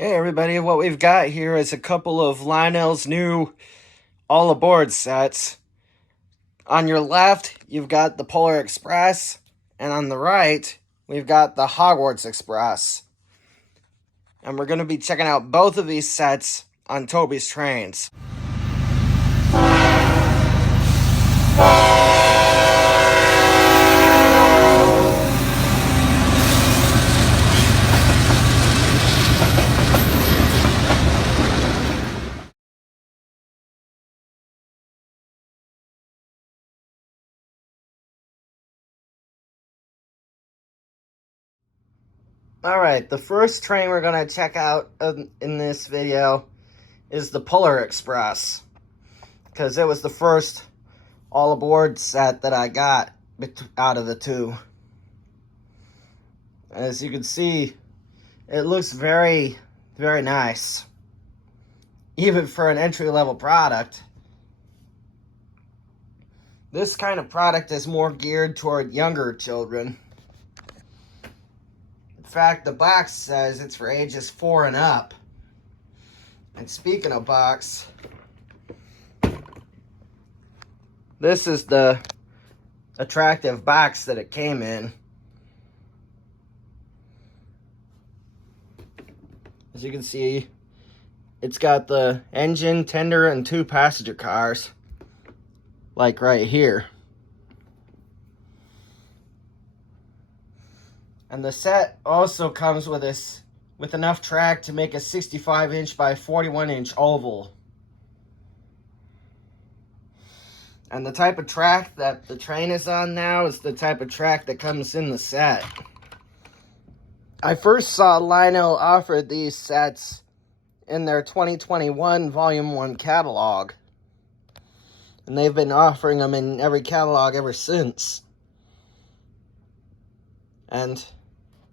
Hey everybody, what we've got here is a couple of Lionel's new all aboard sets. On your left, you've got the Polar Express, and on the right, we've got the Hogwarts Express. And we're going to be checking out both of these sets on Toby's trains. Alright, the first train we're going to check out in this video is the Polar Express, because it was the first all aboard set that I got out of the two. As you can see, it looks very, very nice, even for an entry-level product. This kind of product is more geared toward younger children. In fact, the box says it's for ages 4 and up. And speaking of box, this is the attractive box that it came in. As you can see, it's got the engine, tender, and 2 passenger cars, like right here. And the set also comes with enough track to make a 65-inch by 41-inch oval. And the type of track that the train is on now is the type of track that comes in the set. I first saw Lionel offer these sets in their 2021 Volume 1 catalog. And they've been offering them in every catalog ever since. And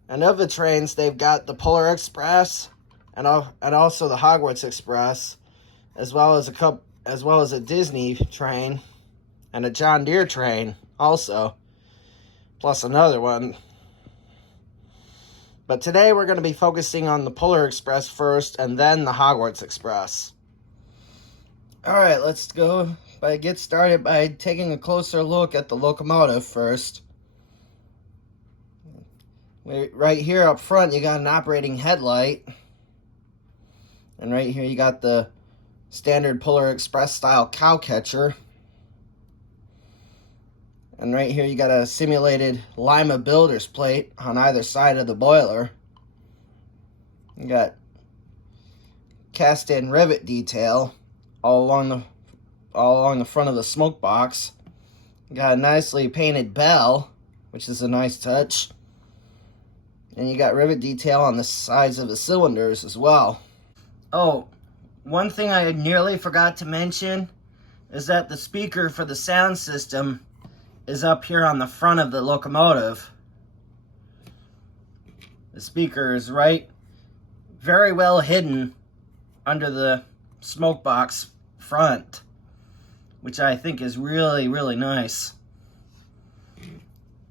of the trains, they've got the Polar Express and also the Hogwarts Express, as well as a Disney train and a John Deere train also, plus another one. But today we're going to be focusing on the Polar Express first and then the Hogwarts Express. Alright, let's get started by taking a closer look at the locomotive first. Right here up front, you got an operating headlight. And right here, you got the standard Polar Express style cow catcher. And right here, you got a simulated Lima builder's plate on either side of the boiler. You got cast-in rivet detail all along the front of the smoke box. You got a nicely painted bell, which is a nice touch. And you got rivet detail on the sides of the cylinders as well. Oh, one thing I nearly forgot to mention is that the speaker for the sound system is up here on the front of the locomotive. The speaker is very well hidden under the smoke box front, which I think is really, really nice.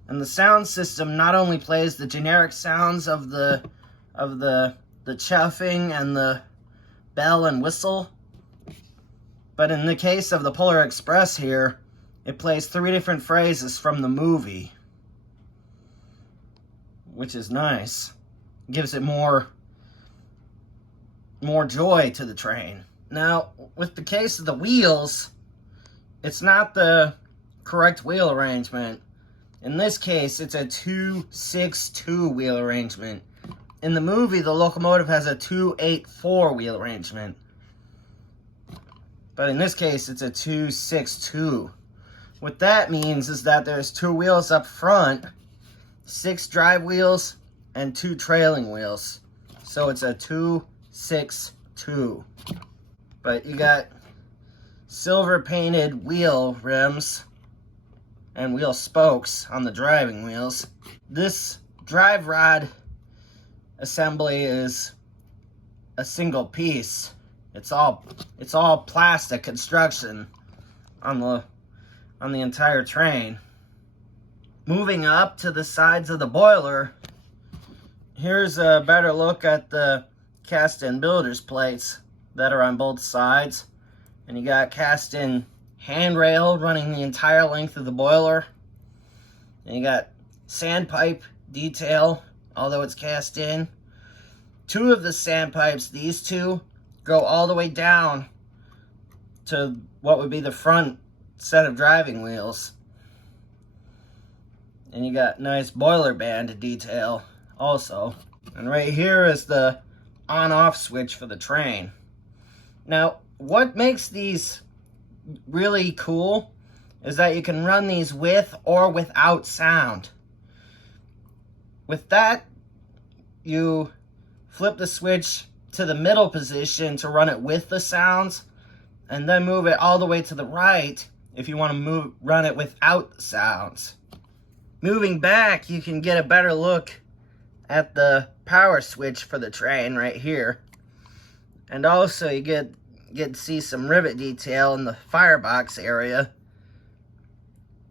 And the sound system not only plays the generic sounds of the chuffing and the bell and whistle, but in the case of the Polar Express here, it plays 3 different phrases from the movie, which is nice. Gives it more joy to the train. Now, with the case of the wheels, it's not the correct wheel arrangement. In this case, it's a 2-6-2 wheel arrangement. In the movie, the locomotive has a 2-8-4 wheel arrangement. But in this case, it's a 2-6-2. What that means is that there's 2 wheels up front, 6 drive wheels, and 2 trailing wheels. So it's a 2-6-2. But you got silver painted wheel rims and wheel spokes on the driving wheels. This drive rod assembly is a single piece. It's all plastic construction on the entire train. Moving up to the sides of the boiler, here's a better look at the cast-in builder's plates that are on both sides. And you got cast-in handrail running the entire length of the boiler. And you got sandpipe detail, although it's cast in. Two of the sandpipes, these two, go all the way down to what would be the front set of driving wheels. And you got nice boiler band detail also. And right here is the on-off switch for the train. Now, what makes these really cool is that you can run these with or without sound. With that, you flip the switch to the middle position to run it with the sounds, and then move it all the way to the right if you want to run it without sounds. Moving back, you can get a better look at the power switch for the train right here. And also you get to see some rivet detail in the firebox area.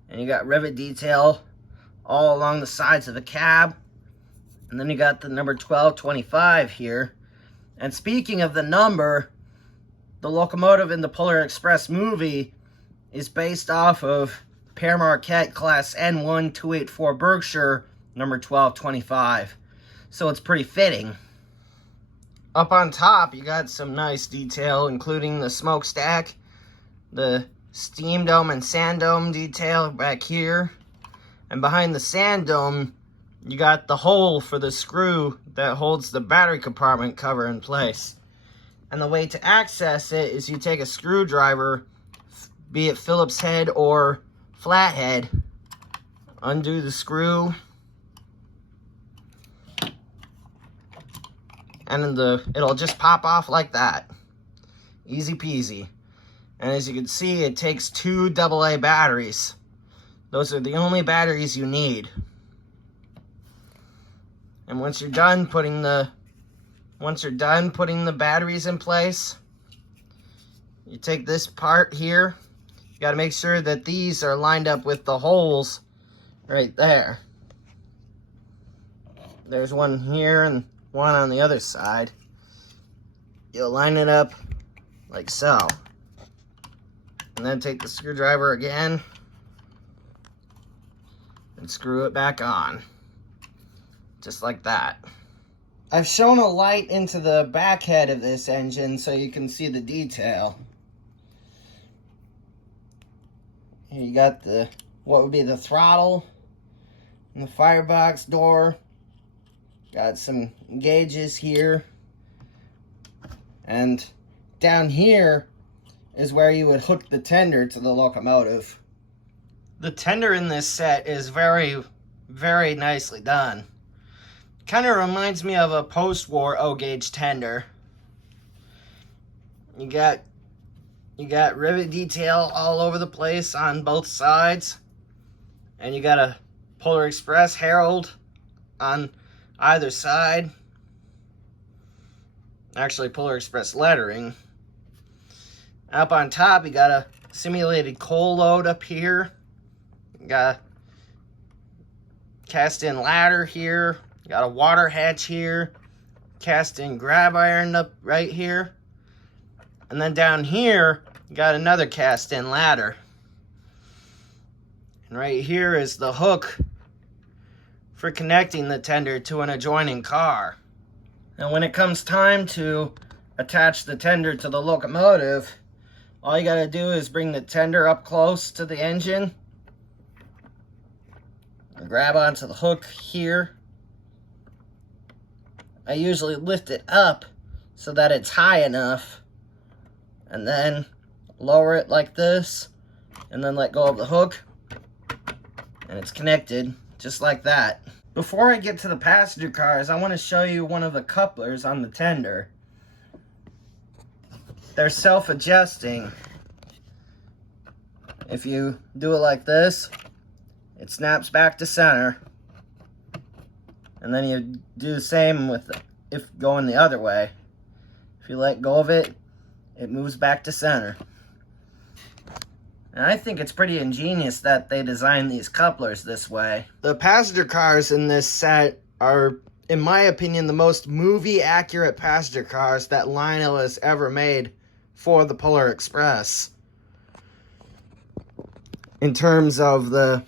And you got rivet detail all along the sides of the cab. And then you got the number 1225 here. And speaking of the number, the locomotive in the Polar Express movie is based off of Père Marquette Class N1 284 Berkshire, number 1225. So it's pretty fitting. Up on top, you got some nice detail, including the smokestack, the steam dome and sand dome detail back here. And behind the sand dome, you got the hole for the screw that holds the battery compartment cover in place. And the way to access it is you take a screwdriver, be it Phillips head or flathead, undo the screw, and it'll just pop off like that. Easy peasy. And as you can see, it takes 2 AA batteries. Those are the only batteries you need. And once you're done putting the batteries in place, you take this part here. You got to make sure that these are lined up with the holes right there. There's one here and one on the other side. You'll line it up like so. And then take the screwdriver again and screw it back on. Just like that. I've shown a light into the back head of this engine so you can see the detail. Here you got what would be the throttle and the firebox door. Got some gauges here. And down here is where you would hook the tender to the locomotive. The tender in this set is very, very nicely done. Kind of reminds me of a post-war O-gauge tender. You got rivet detail all over the place on both sides. And you got a Polar Express herald on either side. Actually, Polar Express lettering. Up on top, you got a simulated coal load up here. You got a cast-in ladder here. You got a water hatch here. Cast-in grab iron up right here. And then down here, you got another cast-in ladder. And right here is the hook for connecting the tender to an adjoining car. And when it comes time to attach the tender to the locomotive, all you gotta do is bring the tender up close to the engine and grab onto the hook here. I usually lift it up so that it's high enough, and then lower it like this, and then let go of the hook, and it's connected just like that. Before I get to the passenger cars, I want to show you one of the couplers on the tender. They're self-adjusting. If you do it like this, it snaps back to center. And then you do the same with if going the other way. If you let go of it, it moves back to center. And I think it's pretty ingenious that they designed these couplers this way. The passenger cars in this set are in my opinion, the most movie-accurate passenger cars that Lionel has ever made for the Polar Express. In terms of the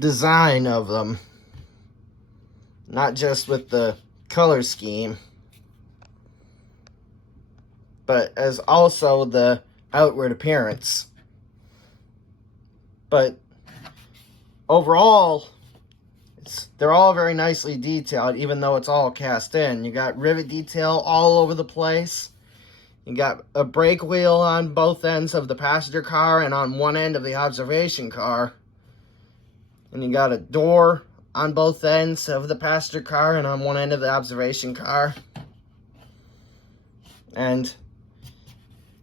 design of them. Not just with the color scheme, but as also the outward appearance. But overall, they're all very nicely detailed, even though it's all cast in. You got rivet detail all over the place. You got a brake wheel on both ends of the passenger car and on one end of the observation car. And you got a door on both ends of the passenger car and on one end of the observation car. And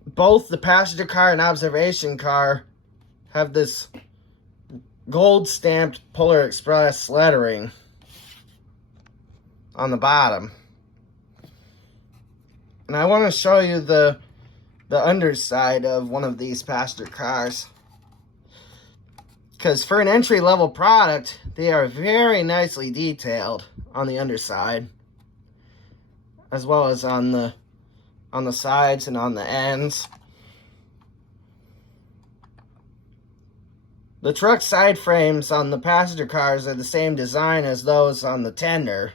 both the passenger car and observation car have this gold stamped Polar Express lettering on the bottom. And I want to show you the underside of one of these passenger cars. Because for an entry-level product, they are very nicely detailed on the underside, as well as on the sides and on the ends. The truck side frames on the passenger cars are the same design as those on the tender.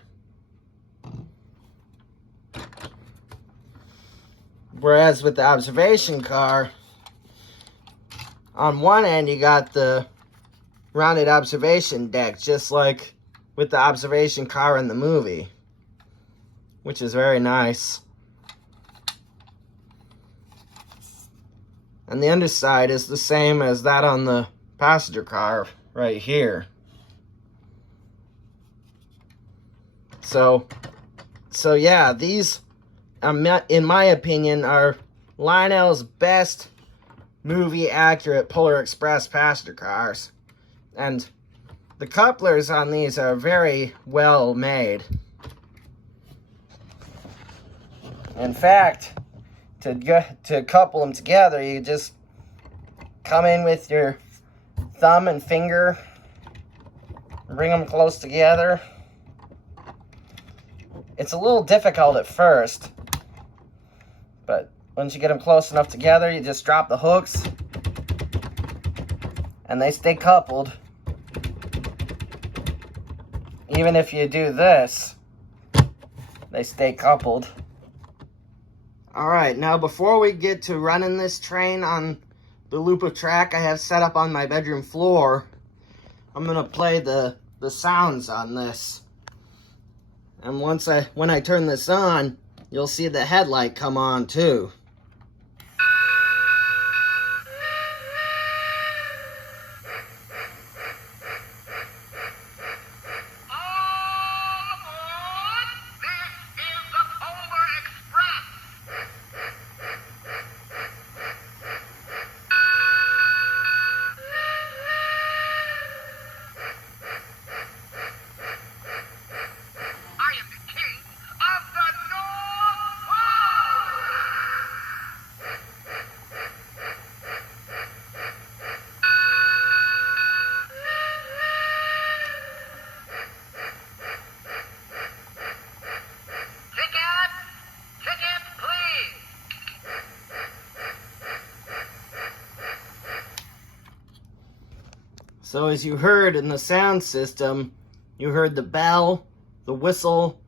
Whereas with the observation car, on one end you got the rounded observation deck, just like with the observation car in the movie, which is very nice. And the underside is the same as that on the passenger car right here. So yeah, these, in my opinion, are Lionel's best movie-accurate Polar Express passenger cars. And the couplers on these are very well made. In fact, to couple them together, you just come in with your thumb and finger, bring them close together. It's a little difficult at first, but once you get them close enough together, you just drop the hooks, and they stay coupled. Even if you do this, they stay coupled. Alright, now before we get to running this train on the loop of track I have set up on my bedroom floor, I'm going to play the sounds on this. And when I turn this on, you'll see the headlight come on too. So as you heard in the sound system, you heard the bell, the whistle,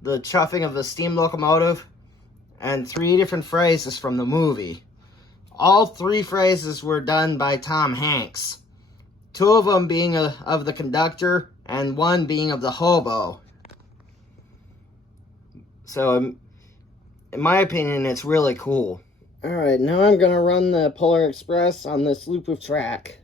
the chuffing of the steam locomotive, and 3 different phrases from the movie. All 3 phrases were done by Tom Hanks. 2 of them being of the conductor, and 1 being of the hobo. So, in my opinion, it's really cool. Alright, now I'm going to run the Polar Express on this loop of track.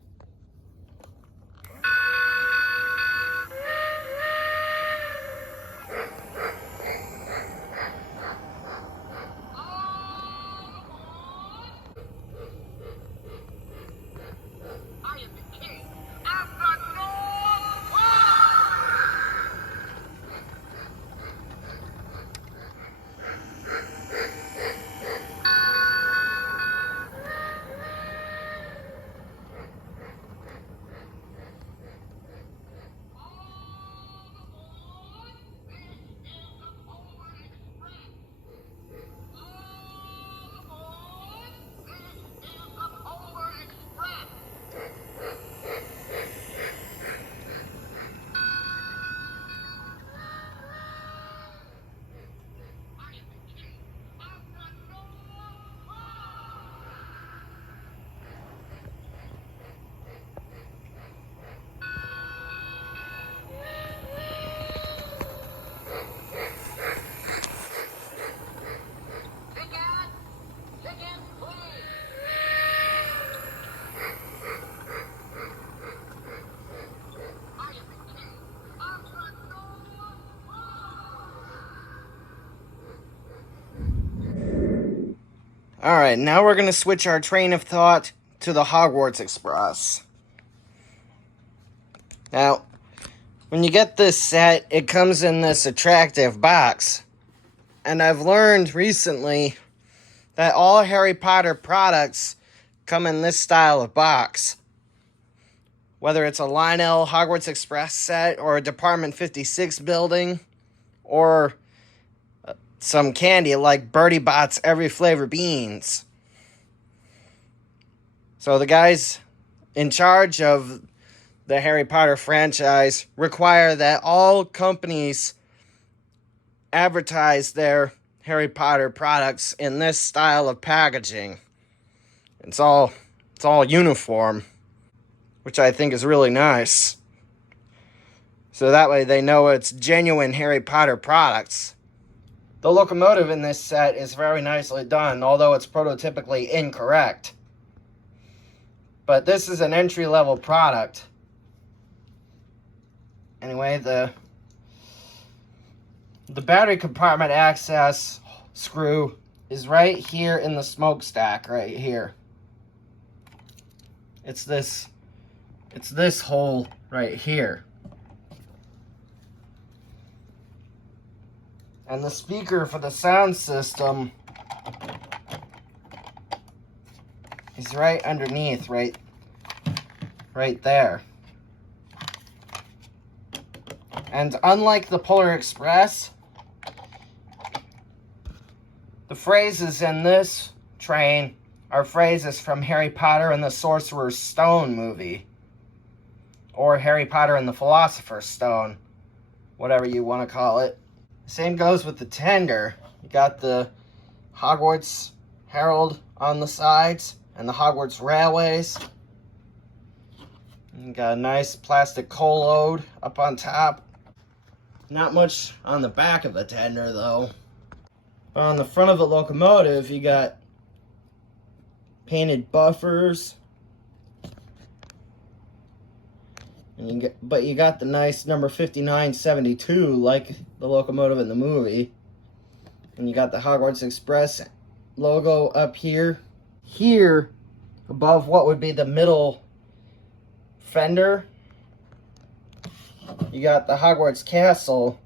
Alright, now we're going to switch our train of thought to the Hogwarts Express. Now, when you get this set, it comes in this attractive box. And I've learned recently that all Harry Potter products come in this style of box. Whether it's a Lionel Hogwarts Express set, or a Department 56 building, or some candy like Bertie Bott's Every Flavor Beans. So the guys in charge of the Harry Potter franchise require that all companies advertise their Harry Potter products in this style of packaging. It's all uniform, which I think is really nice. So that way they know it's genuine Harry Potter products. The locomotive in this set is very nicely done, although it's prototypically incorrect. But this is an entry-level product. Anyway, the battery compartment access screw is right here in the smokestack, right here. It's this hole right here. And the speaker for the sound system is right underneath, right there. And unlike the Polar Express, the phrases in this train are phrases from Harry Potter and the Sorcerer's Stone movie. Or Harry Potter and the Philosopher's Stone, whatever you want to call it. Same goes with the tender. You got the Hogwarts Herald on the sides and the Hogwarts Railways. You got a nice plastic coal load up on top. Not much on the back of the tender though. But on the front of the locomotive you got painted buffers. But you got the nice number 5972 like the locomotive in the movie. And you got the Hogwarts Express logo up here. Here, above what would be the middle fender, you got the Hogwarts Castle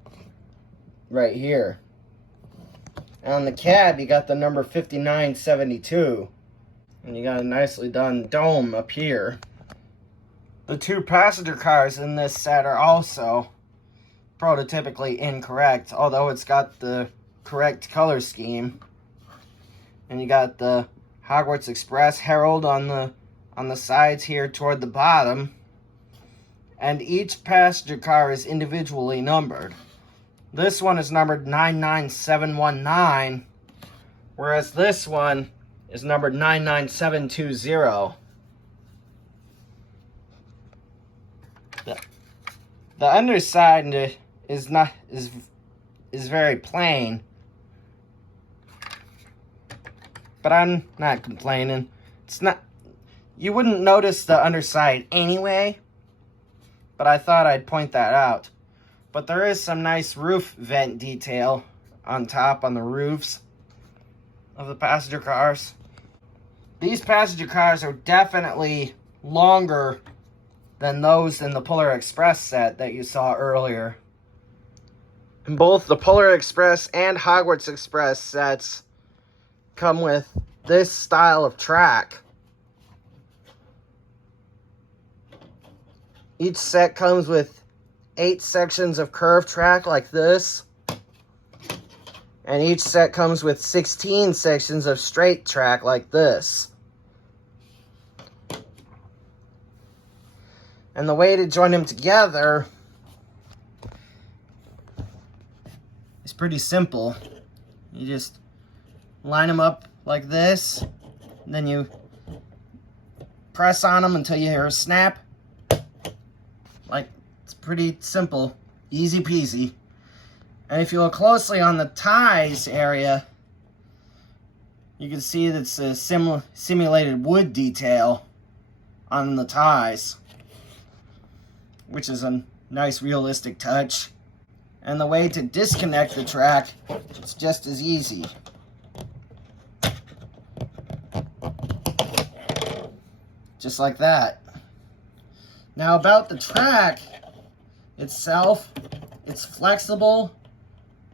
right here. And on the cab, you got the number 5972. And you got a nicely done dome up here. The two passenger cars in this set are also prototypically incorrect, although it's got the correct color scheme. And you got the Hogwarts Express Herald on the sides here toward the bottom. And each passenger car is individually numbered. This one is numbered 99719, whereas this one is numbered 99720. The underside is very plain, but I'm not complaining. It's not. You wouldn't notice the underside anyway, but I thought I'd point that out. But there is some nice roof vent detail on top on the roofs of the passenger cars. These passenger cars are definitely longer than those in the Polar Express set that you saw earlier. And both the Polar Express and Hogwarts Express sets come with this style of track. Each set comes with 8 sections of curved track like this. And each set comes with 16 sections of straight track like this. And the way to join them together is pretty simple. You just line them up like this, and then you press on them until you hear a snap. Like, it's pretty simple, easy peasy. And if you look closely on the ties area, you can see that's a simulated wood detail on the ties, which is a nice realistic touch. And the way to disconnect the track is just as easy. just like that. Now about the track itself, it's flexible,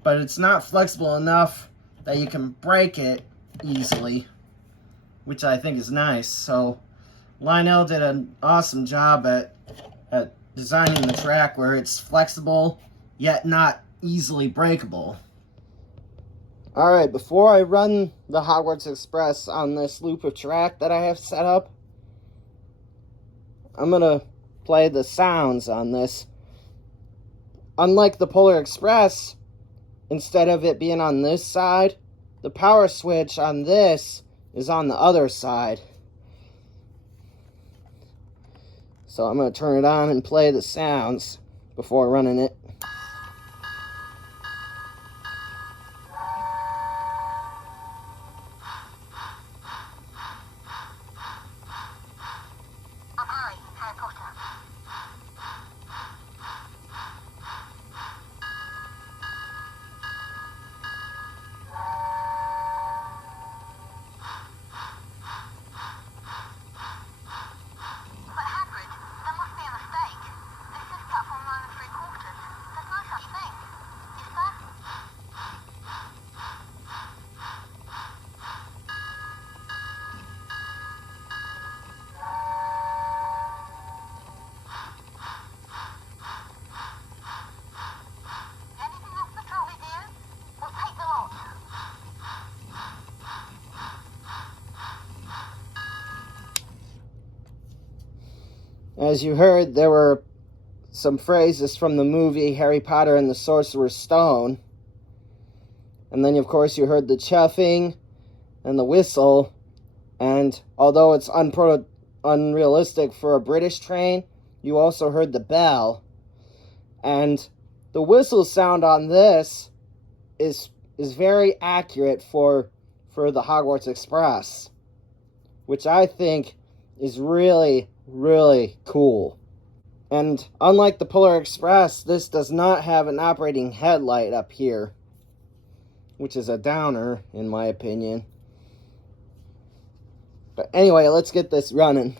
but it's not flexible enough that you can break it easily, which I think is nice. So Lionel did an awesome job at designing the track where it's flexible, yet not easily breakable. Alright, before I run the Hogwarts Express on this loop of track that I have set up, I'm going to play the sounds on this. Unlike the Polar Express, instead of it being on this side, the power switch on this is on the other side. So I'm going to turn it on and play the sounds before running it. As you heard, there were some phrases from the movie Harry Potter and the Sorcerer's Stone. And then, of course, you heard the chuffing and the whistle. And although it's unrealistic for a British train, you also heard the bell. And the whistle sound on this is very accurate for the Hogwarts Express, which I think is really cool. And unlike the Polar Express, this does not have an operating headlight up here, which is a downer in my opinion. But anyway, let's get this running.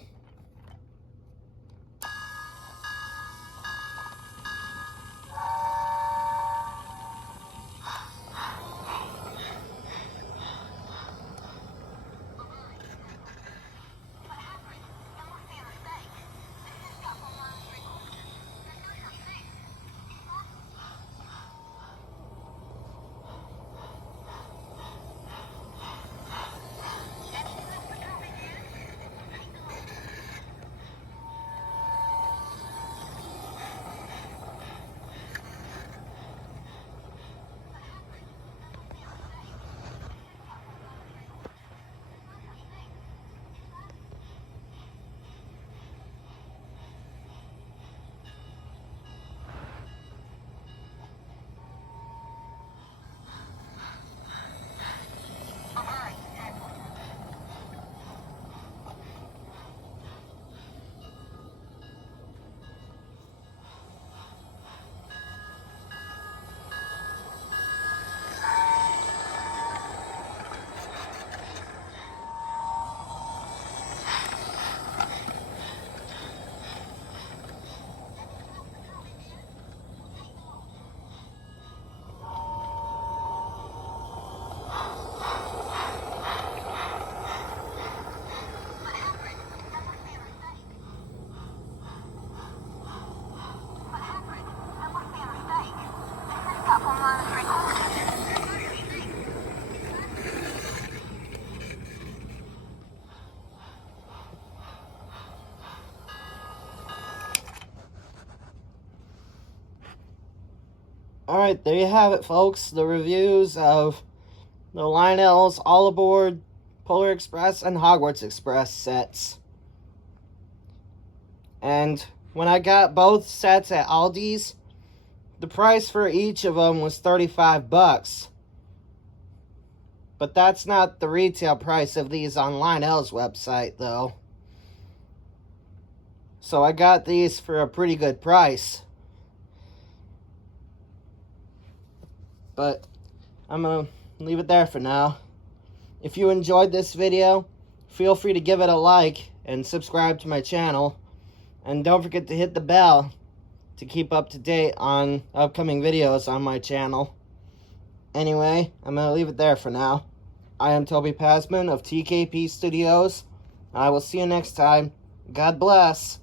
Alright, there you have it, folks. The reviews of the Lionel's All Aboard Polar Express and Hogwarts Express sets. And when I got both sets at Aldi's, the price for each of them was $35. But that's not the retail price of these on Lionel's website, though. So I got these for a pretty good price. But I'm going to leave it there for now. If you enjoyed this video, feel free to give it a like and subscribe to my channel. And don't forget to hit the bell to keep up to date on upcoming videos on my channel. Anyway, I'm going to leave it there for now. I am Toby Pasman of TKP Studios. I will see you next time. God bless.